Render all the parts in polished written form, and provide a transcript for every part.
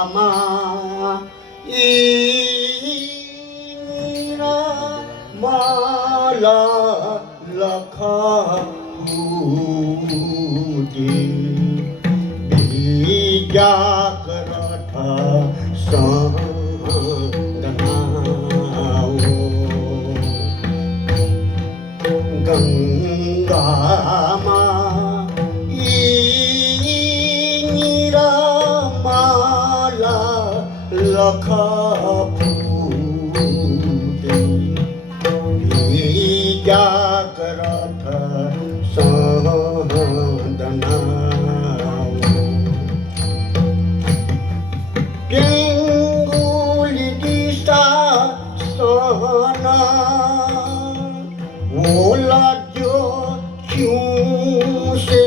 Ma ira mala lakha puti bija karatha sandhanao Ganga ma lakha puti bija karatha sandhanao Genguli disa sana wola jo kyun se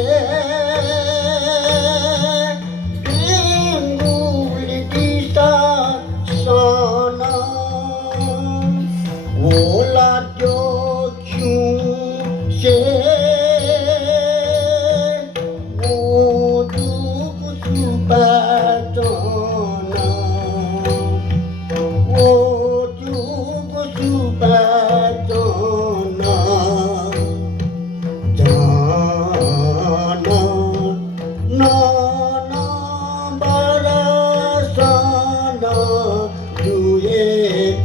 Wola jo kyun se wo tu kusupatona wo tu kusupatona jana na barasana duye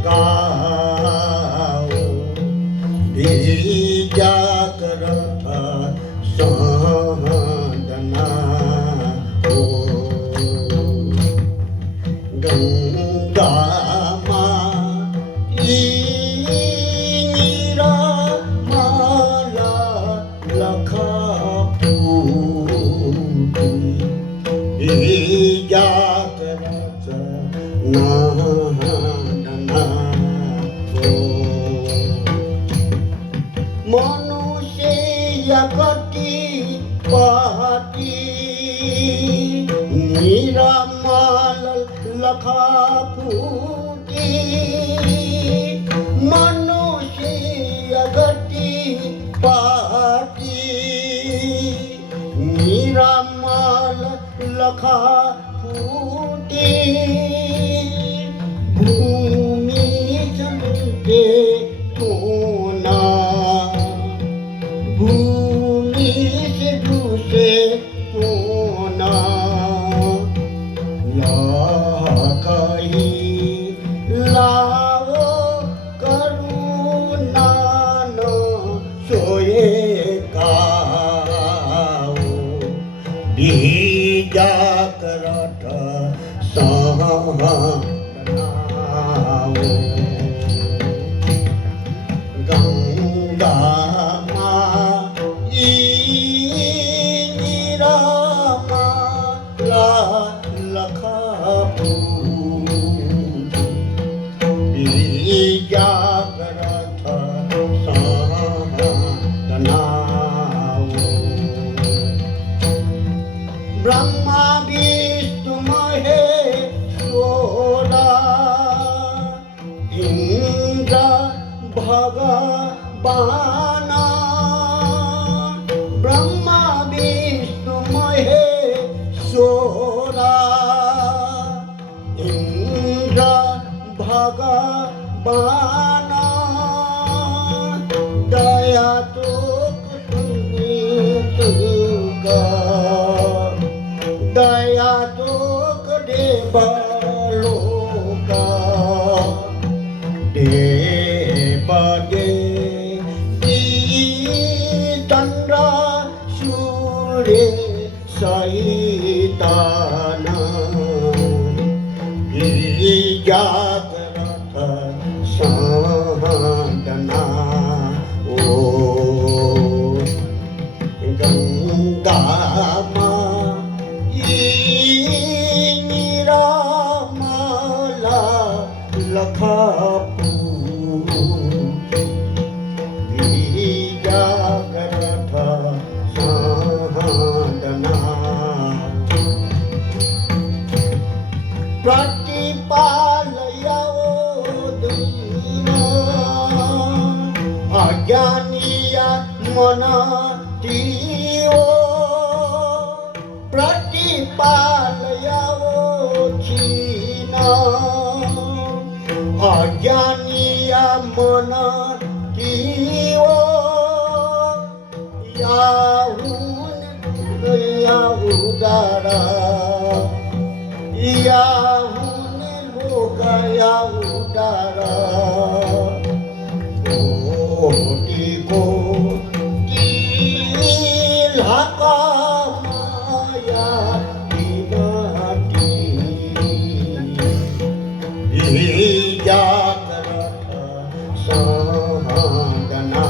ka bija karatha sandhanao Ganga ma ira mala lakha puti bija karatha Manusia kati pati niramal lakha puti Manusia kati pati niramal lakha puti Bhumi jante tuna भूमि से दूसरे सोना कहीं लाओ करुणा न सोए काओ bija karatha sandhanao Ganga lakha puti bija karatha sandhanao Brahma Vishnu Maheshwara Indra Bhagavana Brahma Vishnu Maheshwara Indra Bhagavana Daya Tuka Daya Tuka Devaloka Devade Tandra Sure Saitana bija karatha sandhanao Ganga ma ira mala lakha puti bija karatha sandhanao Pratipalaya Ajaniya manatiyo Pratipalaya अज्ञानिया मन किओ याहुन याहुदारा याहुन लोक याहुदारा cortico Tilka माया विनाटी जागरत साधना गंगा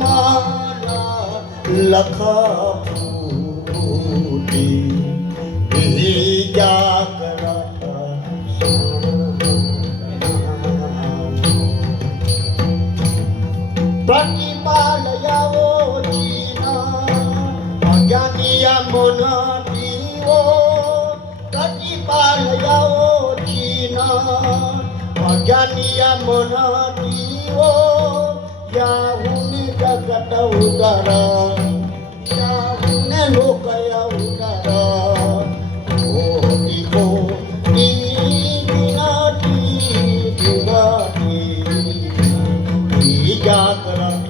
माला लखा फूटी जागरत प्रतिपालयाओ जीना अज्ञानिया मन दिओ प्रतिपालयाओ जीना अज्ञानिया मन दिओ याहुन जगत उदरा याहुन लोकया उदरा ओटिको विनाटी विनाटी जागरत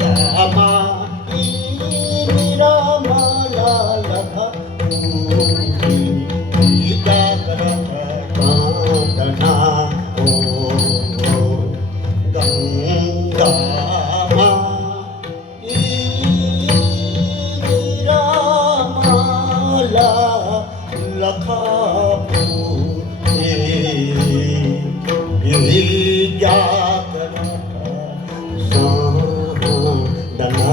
गंगा माला लखा जागरत साधना गंगा माला लखा जागरत साधना।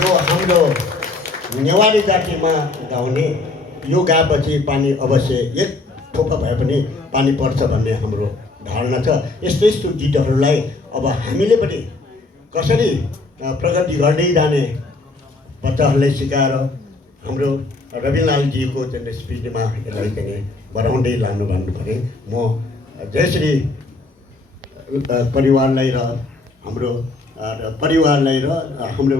यो हाम्रो नेवारी जातिमा गाउने यो गाएपछि पानी अवश्य एक थोपा भए पनि पानी पर्छ भन्ने हाम्रो धारणा छ। यस्तो यस्तो गीतहरूलाई अब हामीले पनि कसरी प्रगति गर्दै जाने बच्चाहरूलाई सिकाएर हाम्रो रविलालजीको चाहिँ स्पिडमा यसलाई चाहिँ बढाउँदै लानु भन्नु भने म जयश्री परिवारलाई र हाम्रो परिवारलाई र हाम्रो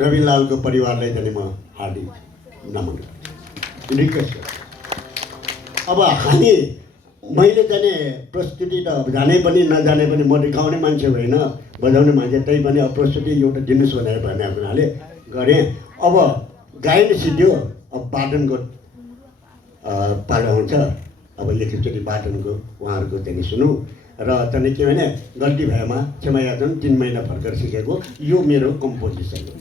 रविलालको परिवारलाई चाहिँ म हार्दिक नमन रिक्वेस्ट। अब हामी मैले जाने प्रस्तुति त जाने पनि नजाने पनि म गाउने मान्छे होइन बजाउने मान्छे त्यही पनि अब प्रस्तुति एउटा दिनुहोस् भनेर भन्ने हुनाले गरेँ। अब गायन सिद्धियो अब पाटनको पालो आउँछ। अब एकचोटि पाटनको उहाँहरूको चाहिँ सुनौँ र त्यहाँदेखि के भने गल्ती भएमा क्षमा याचना 3 महिना भर्खर सिकेको यो मेरो कम्पोजिसन हो।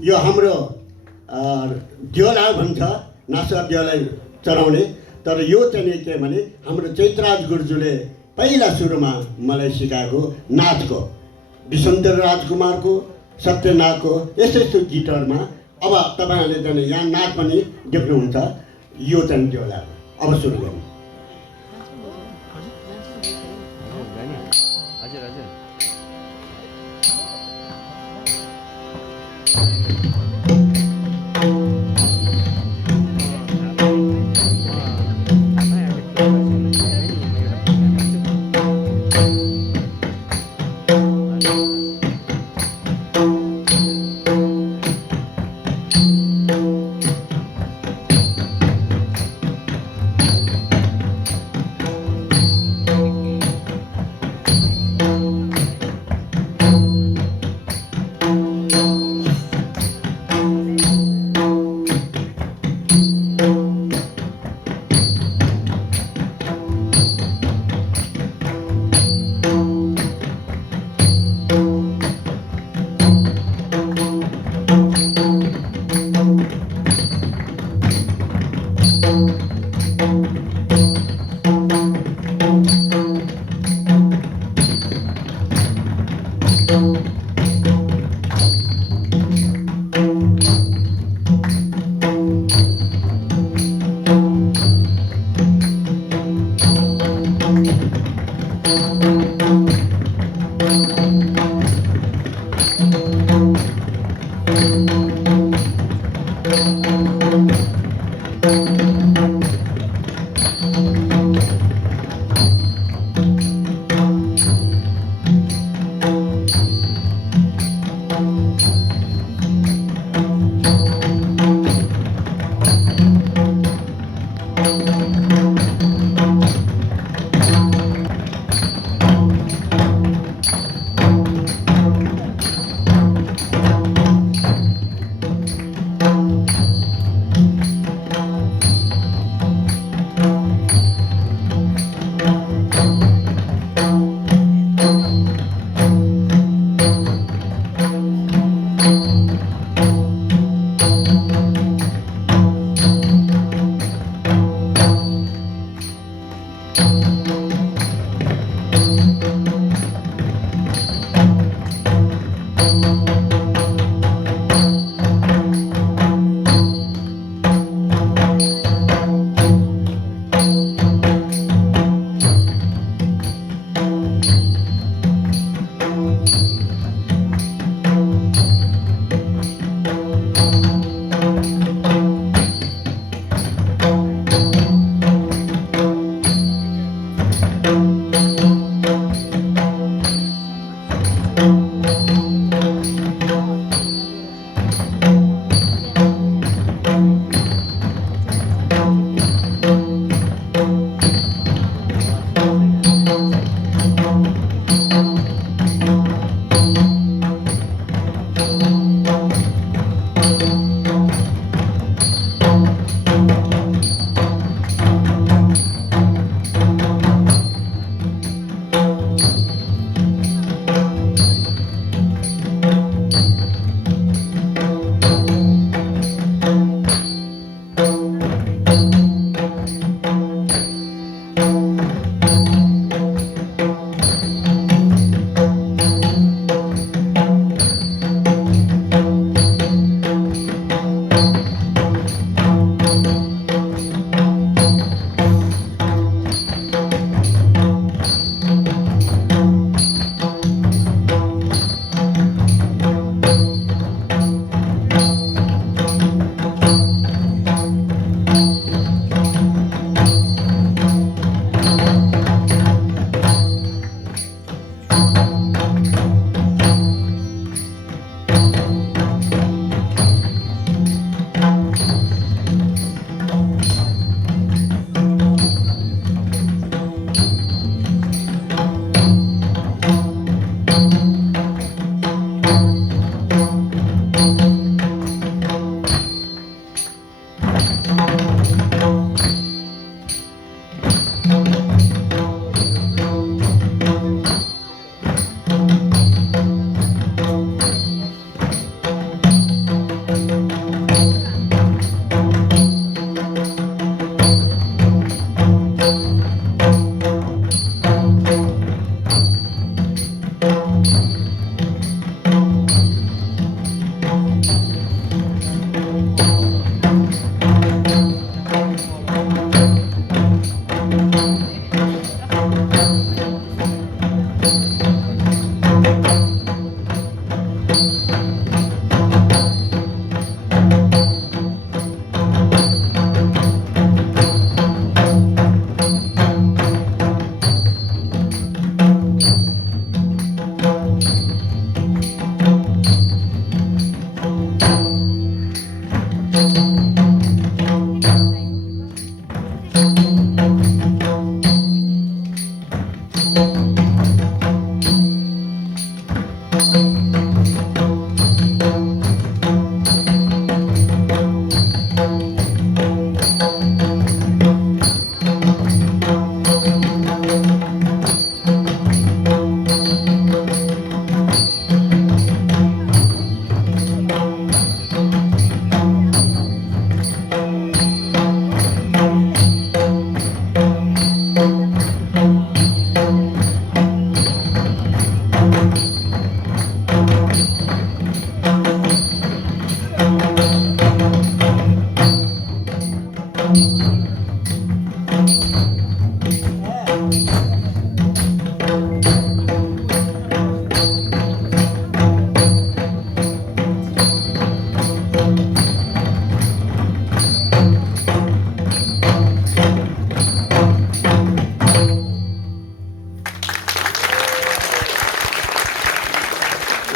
यो हाम्रो दियोला भन्छ नासा दियोलाई चढाउने। तर यो चाहिँ के भने हाम्रो चैतराज गुरुजुले पहिला सुरुमा मलाई सिकाएको नाचको विशन्तर राजकुमारको सत्यनाथको यस्तो यस्तो गीतहरूमा अब तपाईँहरूले चाहिँ यहाँ नाच पनि देख्नुहुन्छ। यो चाहिँ दियोला अब सुरु गर्नु।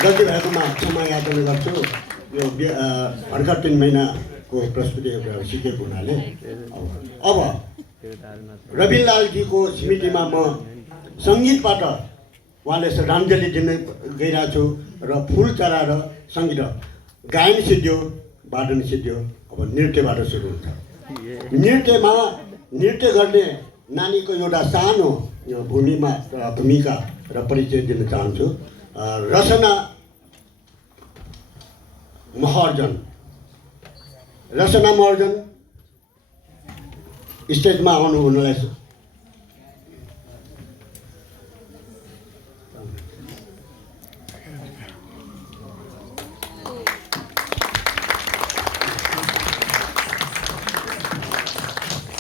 गल्ती भएकोमा क्षमा याचना गर्छु। यो भर्खर 3 महिनाको प्रस्तुति एउटा सिकेको हुनाले अब रविलालजीको स्मृतिमा म सङ्गीतबाट उहाँले श्रद्धाञ्जली दिन गइरहेको छु र फुल चढाएर सङ्गीत गायन सिद्धियो, वादन सिद्धियो। अब नृत्यबाट सुरु हुन्छ। नृत्यमा नृत्य गर्ने नानीको एउटा सानो भूमिका र परिचय दिन चाहन्छु। रचना महर्जन स्टेजमा आउनु हुनलाई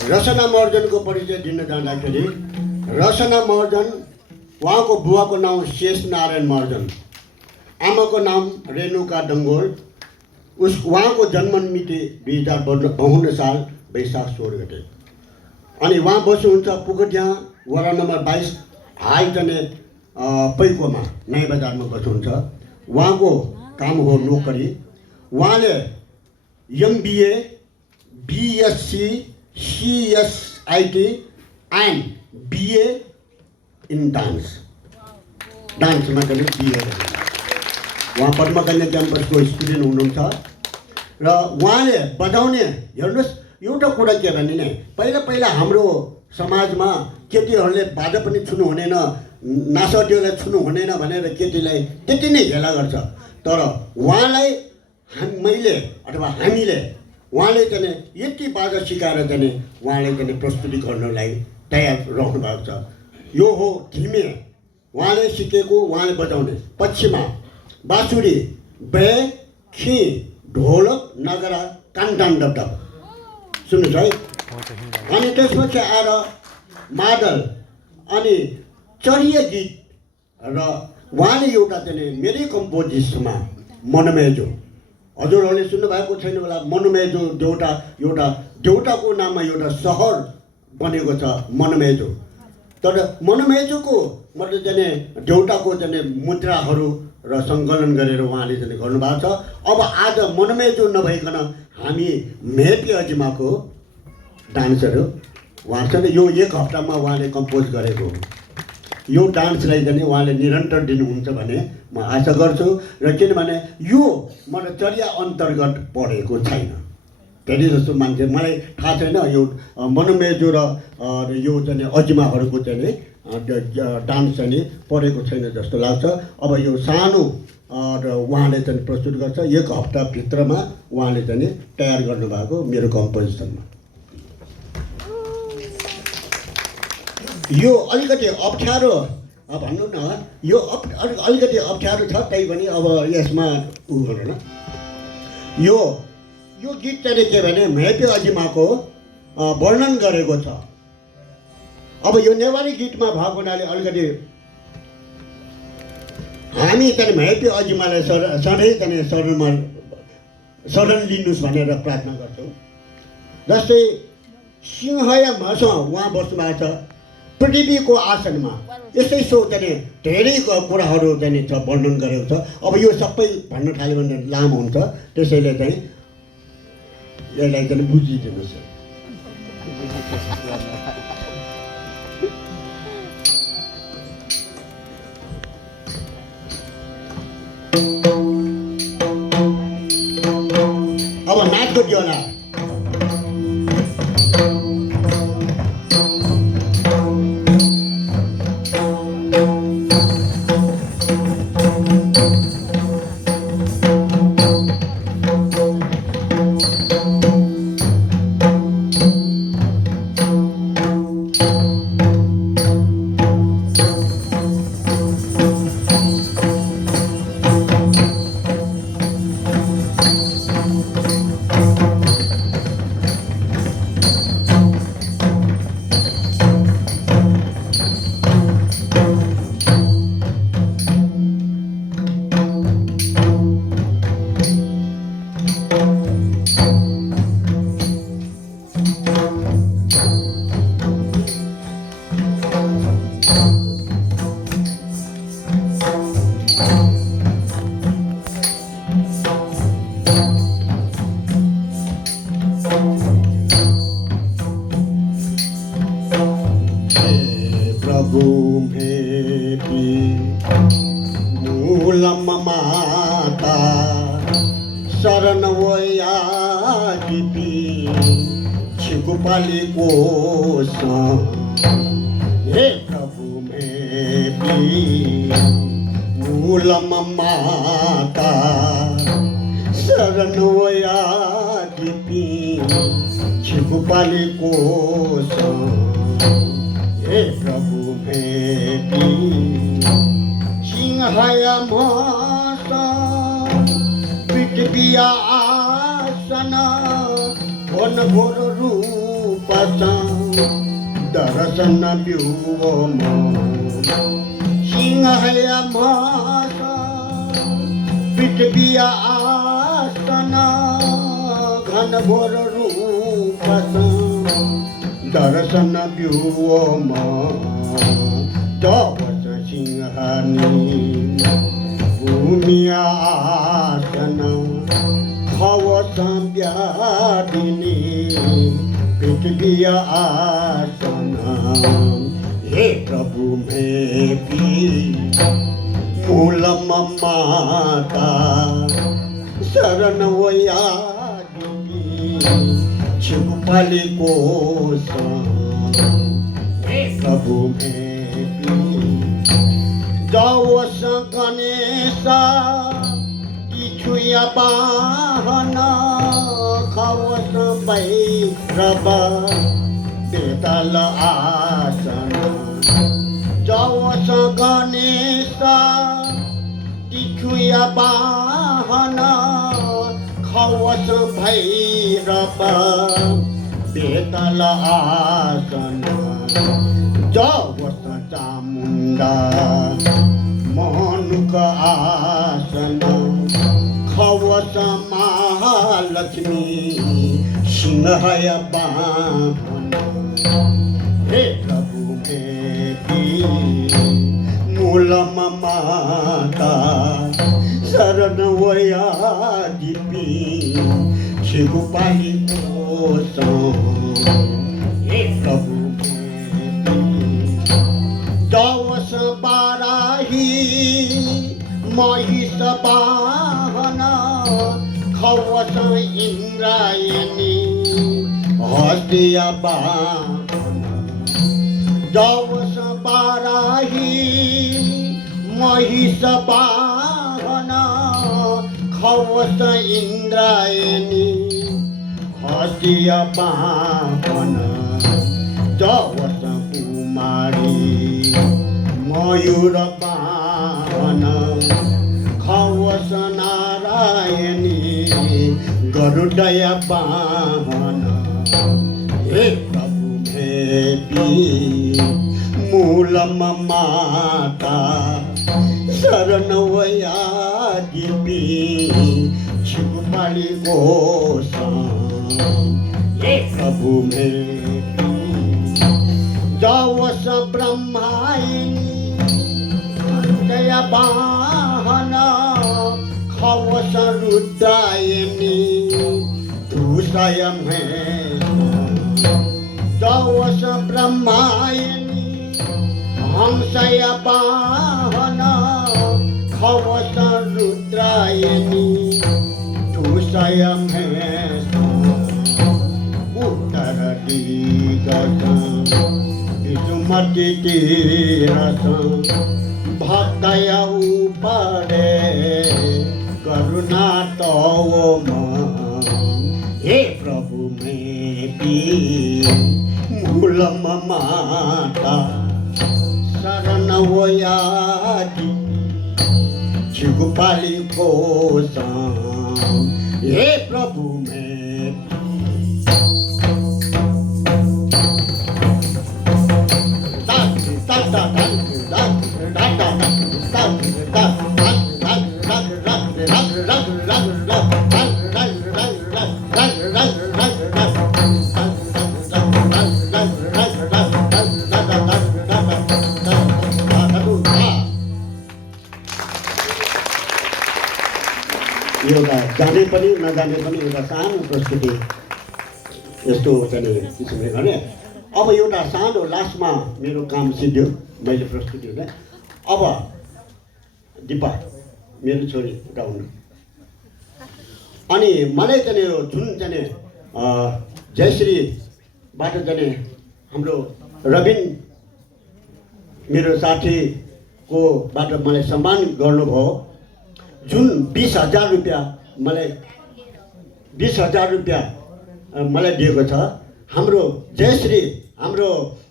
रचना महर्जनको परिचय दिन जाँदाखेरि रचना महर्जन उहाँको बुवाको नाम शेष नारायण महर्जन, आमाको नाम रेणुका डङ्गोल। उहाँको जन्म मिति 2052 साल वैशाख 16 गते। अनि उहाँ बस्नुहुन्छ पुगटिया वडा नम्बर 22 हाई जाने पैकोमा नयाँ बजारमा बस्नुहुन्छ। उहाँको काम हो नोकरी। उहाँले MBA, BSc, CSIT and BA in डान्समा पनि BA। उहाँ पद्मकन्या क्याम्पसको स्टुडेन्ट हुनुहुन्छ र उहाँले बजाउने हेर्नुहोस् एउटा कुरा के भने नि पहिला हाम्रो समाजमा केटीहरूले बाजा पनि छुनु हुँदैन, नाचटीलाई छुनु हुँदैन भनेर केटीलाई त्यति नै हेला गर्छ। तर उहाँलाई मैले अथवा हामीले उहाँले चाहिँ यति बाजा सिकाएर चाहिँ उहाँले चाहिँ प्रस्तुति गर्नलाई तयार रहनु भएको छ। यो हो थिमे, उहाँले सिकेको, उहाँले बजाउने। पछिमा बाँसुरी, बे, खी, ढोलक, नगरा, कान्टान डबडब सुन्नुहोस् है। अनि त्यसपछि आएर मादल अनि चढिया गीत र उहाँले एउटा चाहिँ मेरै कम्पोजिसनमा मनमेजो, हजुरहरूले सुन्नुभएको छैन होला। मनमेजो एउटा देउटाको नाममा एउटा सहर बनेको छ मनमेजो। तर मनमेजोको मतलब चाहिँ देउटाको चाहिँ मुद्राहरू र सङ्कलन गरेर उहाँले चाहिँ गर्नुभएको छ। अब आज मनमेजो नभइकन हामी मेपी अजिमाको डान्सहरू उहाँसँग यो 1 हप्तामा उहाँले कम्पोज गरेको यो डान्सलाई चाहिँ उहाँले निरन्तर दिनुहुन्छ भन्ने म आशा गर्छु। र किनभने यो मलाई चर्या अन्तर्गत पढेको छैन, धेरै जस्तो मान्छे मलाई थाहा छैन यो मनमेजो र यो चाहिँ अजिमाहरूको चाहिँ डान्स चाहिँ पढेको छैन जस्तो लाग्छ। अब यो सानो र उहाँले चाहिँ प्रस्तुत गर्छ। 1 हप्ताभित्रमा उहाँले चाहिँ तयार गर्नुभएको मेरो कम्पोजिसनमा। यो अलिकति अप्ठ्यारो भन्नु न, यो अलिकति अप्ठ्यारो छ, त्यही पनि अब यसमा उ गर्नु न। यो गीत चाहिँ के भने मेपी अजिमाको वर्णन गरेको छ। अब यो नेवारी गीतमा भएको हुनाले अलिकति हामी चाहिँ मेपी अजिमालाई सधैँ चाहिँ शरण लिनुहोस् भनेर प्रार्थना गर्छौँ। जस्तै सिंहया भाषा उहाँ बस्नुभएको छ पृथ्वीको आसनमा, यस्तै सो चाहिँ धेरै कुराहरू चाहिँ छ वर्णन गरेको छ। अब यो सबै भन्न थाल्यो भने लामो हुन्छ, त्यसैले चाहिँ यसलाई चाहिँ बुझिदिनुहोस्। अब नाचको दियोला मूलम माता शरण वया दिपी छिकुपाली कोश हे प्रभु में भी मूलम माता शरण वया दिपी छिकुपाली कोश हे प्रभु में भी सिंहया माता पृथ्वीया आसन घन घोर रूप दर्शन व्योम सिंहया माता पृथ्वीया आसन घन घोर रूप दर्शन व्योम दवस सिंहानी भूमिया आसन खवस व्याधिनी पृथ्वीया आसन हे प्रभु में भी मूलम माता शरण वया छिकुपाली कोश हे प्रभु में भी दवस गणेश किछुया वाहन खवस भैरव बेताल आसन दवस गणेश किछुया वाहन खवस भैरव बेताल आसन दवस चामुंडा मनुक आसन खवस महालक्ष्मी सिंहय वाहन हे प्रभु में भी मूलम माता शरण वया दिपी छिकुपाली कोश हे प्रभु दवस बाराही महिष वाहन खवस इंद्रायणी हस्तिया वाहन दवस बाराही महिष वाहन खवस इंद्रायणी हस्तिया वाहन दवस कुमारी मयूर वाहन खवस नारायणी गरुडया वाहन हे प्रभु में भी मूलम माता शरण वया दिपी छिकुपाली कोश हे प्रभु में दवस ब्रह्मायणी दया वाहन खवस रुद्रायणी दूषयम है दवस ब्रह्मायणी हंसय वाहन खवस रुद्रायणी दूषयम है उत्तर दिगत सुमति तीरथ भक्तया उपरे करुणा तव हे प्रभु में भी मूलम माता शरण वया छिकुपाली कोश हे प्रभु में एउटा जाने पनि नजाने पनि एउटा सानो प्रस्तुति यस्तो चाहिँ किसिमले गर्ने। अब एउटा सानो लास्टमा मेरो काम सिद्धियो, मैले प्रस्तुति हुँदा। अब दिपा मेरो छोरी उता हुनु। अनि मलाई चाहिँ यो जुन चाहिँ जयश्रीबाट चाहिँ हाम्रो रबिन मेरो साथीकोबाट मलाई सम्मान गर्नुभयो। जुन 20,000 रुपियाँ मलाई 20,000 रुपियाँ मलाई दिएको छ। हाम्रो जयश्री हाम्रो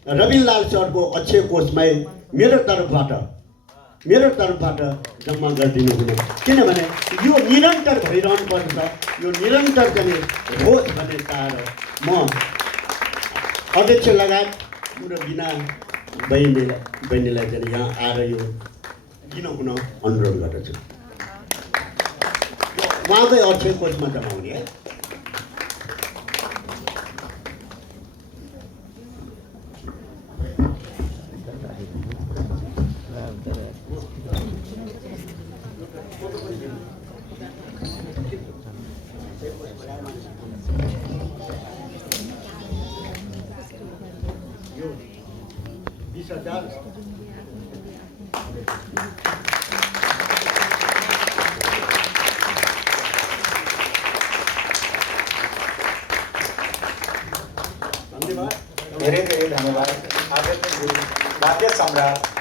रविनलाल सरको अक्षय कोषमै मेरो तर्फबाट जम्मा गरिदिनु हुने, किनभने यो निरन्तर भइरहनु पर्छ। यो निरन्तर पनि होस् भन्ने चाहेर म अध्यक्ष लगायत हाम्रो बिना बहिनीलाई चाहिँ यहाँ आएर यो किन हुन अनुरोध गर्दछु। उहाँकै अक्षय कोषमा जमाउने है। यो 20,000 धेरै धेरै धन्यवाद आदरणीय गुरु वाद्य सम्राट